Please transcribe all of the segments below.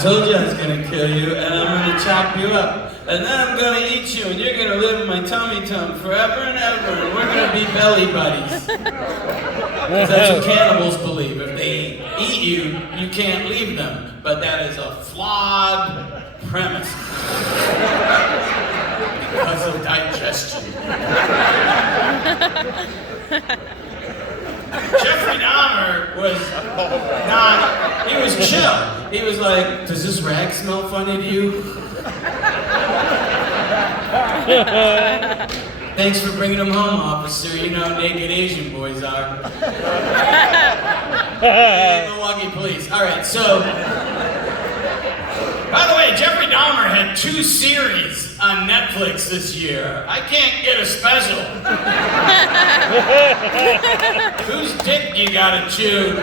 told you I was gonna kill you, and I'm gonna chop you up. And then I'm gonna eat you, and you're gonna live in my tummy forever and ever, and we're gonna be belly buddies. That's what cannibals believe. If they eat you, you can't leave them. But that is a flawed premise. Because of digestion. Jeffrey Dahmer was not, he was chill. He was like, does this rag smell funny to you? Thanks for bringing him home, officer. You know how naked Asian boys are. Milwaukee police. All right, so, by the way, Jeffrey Dahmer had 2 series on Netflix this year. I can't get a special. Whose dick you gotta chew?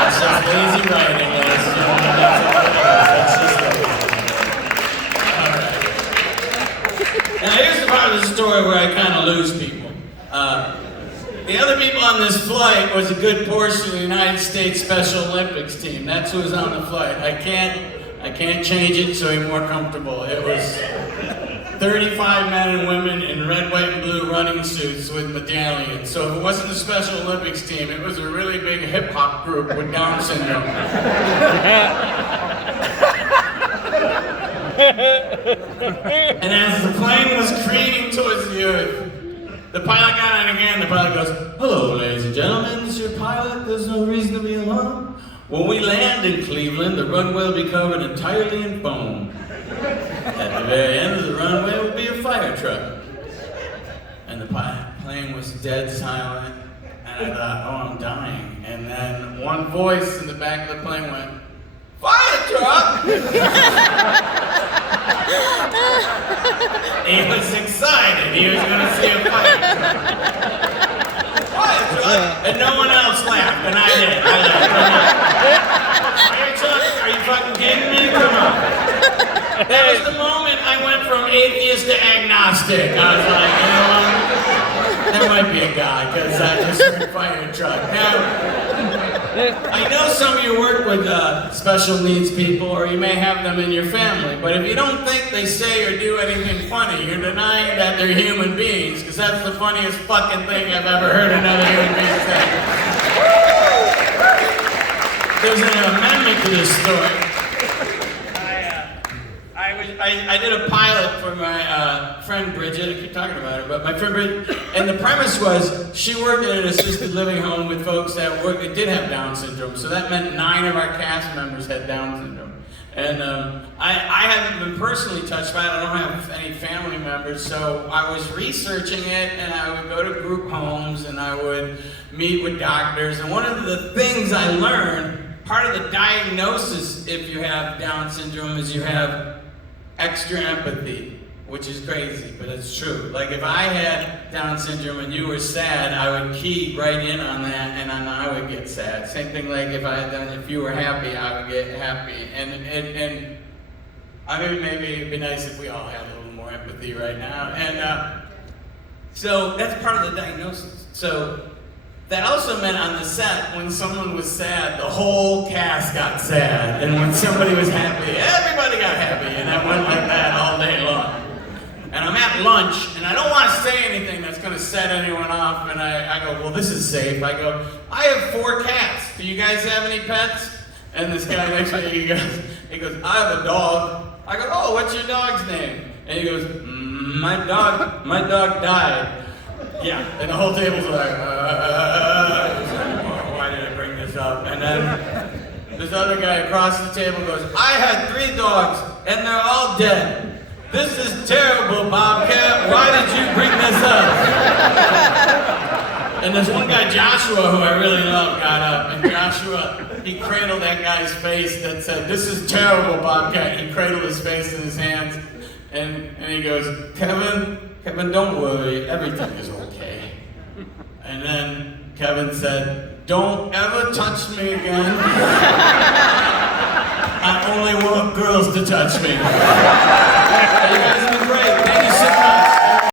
That's just lazy writing, ladies and gentlemen. That's just lazy. All right. Now here's the part of the story where I kind of lose people. The other people on this flight was a good portion of the United States Special Olympics team. That's who was on the flight. I can't change it so I'm more comfortable. It was 35 men and women in red, white, and blue running suits with medallions. So if it wasn't the Special Olympics team, it was a really big hip-hop group with Down syndrome. And as the plane was careening towards the earth, the pilot got on again. The pilot goes, "Hello, ladies and gentlemen, this is your pilot. There's no reason to be alarmed. When we land in Cleveland, the runway will be covered entirely in foam. At the very end of the runway will be a fire truck." And the plane was dead silent. And I thought, oh, I'm dying. And then one voice in the back of the plane went, "Fire truck!" He was excited. He was going to see a fire truck. Fire truck! And no one else laughed, and I did. I laughed. Fire truck? Are you fucking kidding me? Come on. That was the moment I went from atheist to agnostic. I was like, you know what? That might be a guy, because I just heard fire truck. Now, I know some of you work with special needs people, or you may have them in your family, but if you don't think they say or do anything funny, you're denying that they're human beings, because that's the funniest fucking thing I've ever heard another human being say. There's an amendment to this story. I did a pilot for my friend Bridget. I keep talking about her, but my friend Bridget, and the premise was she worked in an assisted living home with folks that did have Down syndrome. So that meant 9 of our cast members had Down syndrome. And I haven't been personally touched by it. I don't have any family members, so I was researching it, and I would go to group homes, and I would meet with doctors. And one of the things I learned, part of the diagnosis if you have Down syndrome is you have extra empathy, which is crazy, but it's true. Like if I had Down syndrome and you were sad, I would key right in on that, and I would get sad. Same thing like if you were happy, I would get happy. And I mean, maybe it'd be nice if we all had a little more empathy right now. And so that's part of the diagnosis. So that also meant on the set, when someone was sad, the whole cast got sad. And when somebody was happy, everybody got happy. And I went like that all day long. And I'm at lunch, and I don't want to say anything that's going to set anyone off. And I go, well, this is safe. I go, I have 4 cats. Do you guys have any pets? And this guy next to me, he goes, I have a dog. I go, oh, what's your dog's name? And he goes, my dog died. Yeah, and the whole table's like, why did I bring this up? And then this other guy across the table goes, I had 3 dogs, and they're all dead. This is terrible, Bobcat. Why did you bring this up? And this one guy, Joshua, who I really love, got up, and Joshua, he cradled that guy's face that said, this is terrible, Bobcat. He cradled his face in his hands, and he goes, Kevin, don't worry, everything is okay. And then Kevin said, don't ever touch me again. I only want girls to touch me. Are you guys